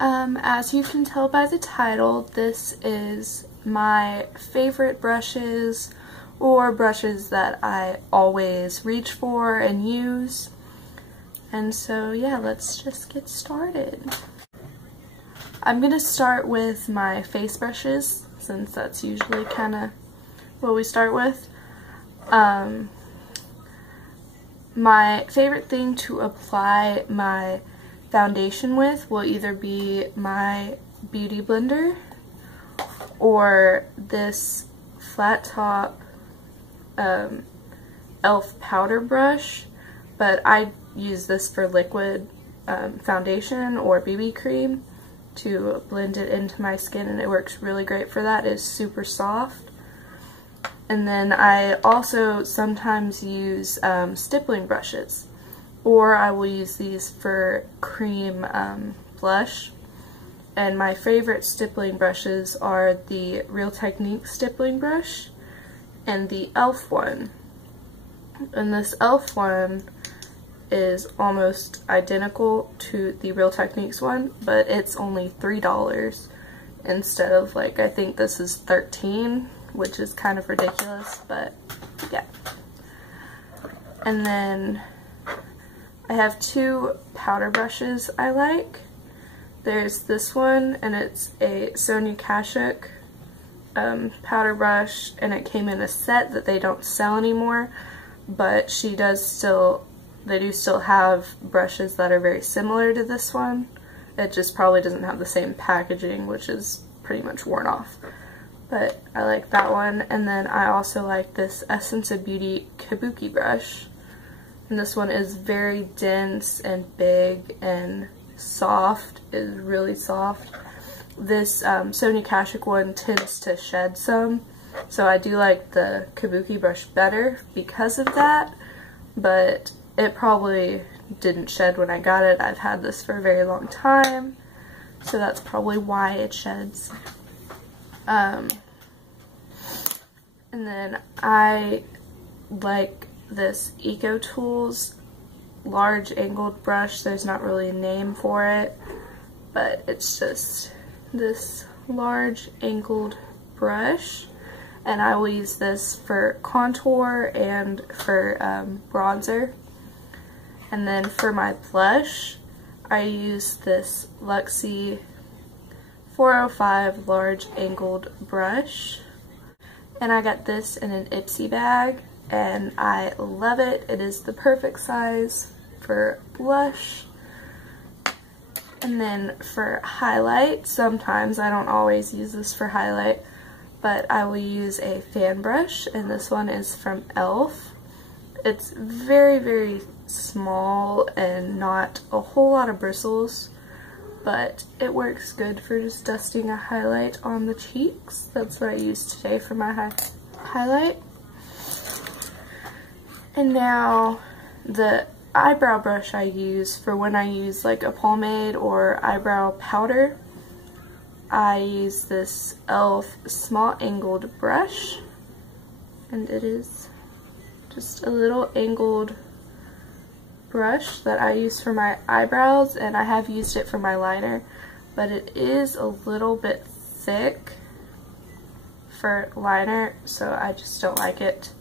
As you can tell by the title, this is my favorite brushes, or brushes that I always reach for and use. And so yeah, let's just get started. I'm gonna start with my face brushes, since that's usually kind of what we start with. My favorite thing to apply my foundation with will either be my Beauty Blender or this flat top e.l.f. powder brush, but I use this for liquid foundation or BB cream to blend it into my skin, and it works really great for that. It's super soft. And then I also sometimes use stippling brushes, or I will use these for cream blush. And my favorite stippling brushes are the Real Techniques stippling brush and the e.l.f. one. And this e.l.f. one is almost identical to the Real Techniques one, but it's only $3 instead of, like, I think this is $13, which is kind of ridiculous, but yeah. And then I have two powder brushes I like. There's this one, and it's a Sonia Kashuk powder brush, and it came in a set that they don't sell anymore, but they do still have brushes that are very similar to this one. It just probably doesn't have the same packaging, which is pretty much worn off. But I like that one. And then I also like this Essence of Beauty Kabuki brush. And this one is very dense and big and soft. It is really soft. This Sonia Kashuk one tends to shed some, so I do like the Kabuki brush better because of that, but it probably didn't shed when I got it. I've had this for a very long time, so that's probably why it sheds. And then I like this EcoTools large angled brush. There's not really a name for it, but it's just this large angled brush, and I will use this for contour and for bronzer. And then for my blush, I use this Luxie 405 large angled brush, and I got this in an Ipsy bag, and I love it. It is the perfect size for blush. And then for highlight, sometimes, I don't always use this for highlight, but I will use a fan brush, and this one is from e.l.f. It's very, very small and not a whole lot of bristles, but it works good for just dusting a highlight on the cheeks. That's what I used today for my highlight. And now the eyebrow brush I use for when I use like a pomade or eyebrow powder, I use this e.l.f. small angled brush, and it is just a little angled brush that I use for my eyebrows, and I have used it for my liner, but it is a little bit thick for liner, so I just don't like it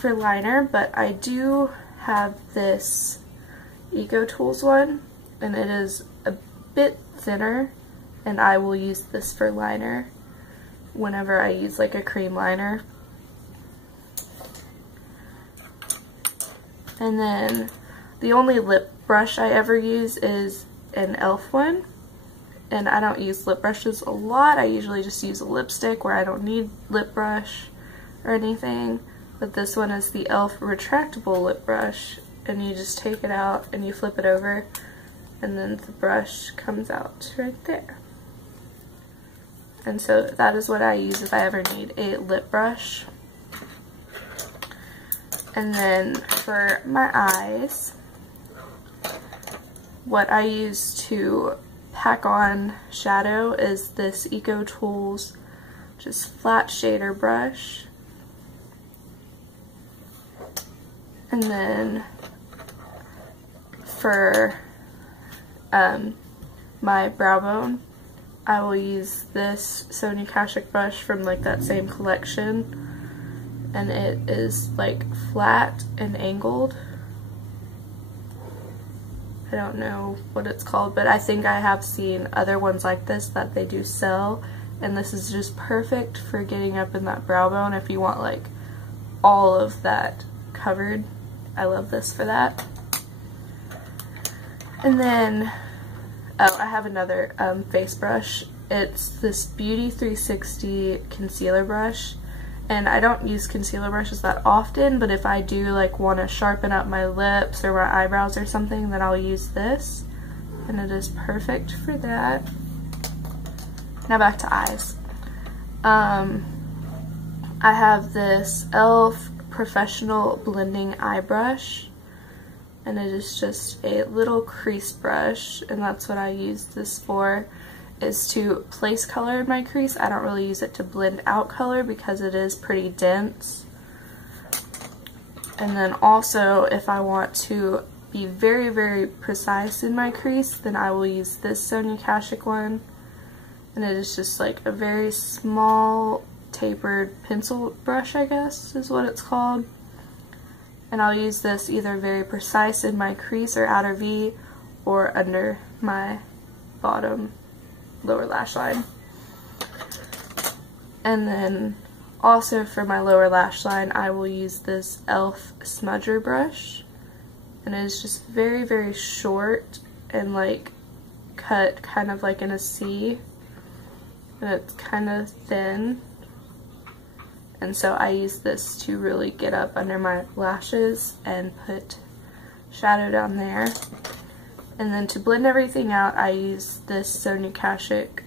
for liner. But I do have this EcoTools one, and it is a bit thinner, and I will use this for liner whenever I use like a cream liner. And then the only lip brush I ever use is an e.l.f. one, and I don't use lip brushes a lot. I usually just use a lipstick where I don't need lip brush or anything. But this one is the e.l.f. retractable lip brush, and you just take it out and you flip it over, and then the brush comes out right there. And so that is what I use if I ever need a lip brush. And then for my eyes, what I use to pack on shadow is this EcoTools just flat shader brush. And then for my brow bone, I will use this Sonia Kashuk brush from like that same collection, and it is like flat and angled. I don't know what it's called, but I think I have seen other ones like this that they do sell, and this is just perfect for getting up in that brow bone if you want like all of that covered. I love this for that. And then, oh, I have another face brush. It's this Beauty 360 concealer brush, and I don't use concealer brushes that often, but if I do like want to sharpen up my lips or my eyebrows or something, then I'll use this, and it is perfect for that. Now back to eyes. I have this e.l.f. Professional Blending Eye Brush, and it is just a little crease brush, and that's what I use this for, is to place color in my crease. I don't really use it to blend out color because it is pretty dense. And then also, if I want to be very, very precise in my crease, then I will use this Sonia Kashuk one, and it is just like a very small tapered pencil brush, I guess is what it's called. And I'll use this either very precise in my crease or outer V, or under my bottom lower lash line. And then also for my lower lash line, I will use this e.l.f. smudger brush, and it is just very, very short and like cut kind of like in a C, and it's kind of thin. And so I use this to really get up under my lashes and put shadow down there. And then to blend everything out, I use this Sonia Kashuk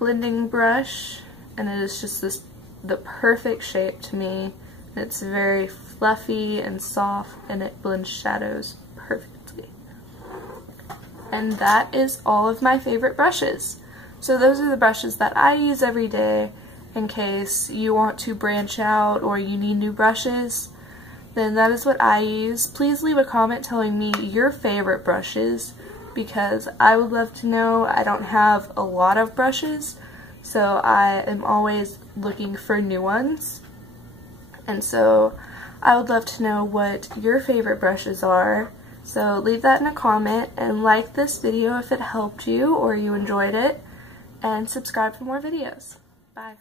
blending brush, and it is just the perfect shape to me. It's very fluffy and soft, and it blends shadows perfectly. And that is all of my favorite brushes. So those are the brushes that I use every day. In case you want to branch out or you need new brushes, then that is what I use. Please leave a comment telling me your favorite brushes, because I would love to know. I don't have a lot of brushes, so I am always looking for new ones. And so I would love to know what your favorite brushes are. So leave that in a comment, and like this video if it helped you or you enjoyed it, and subscribe for more videos. Bye.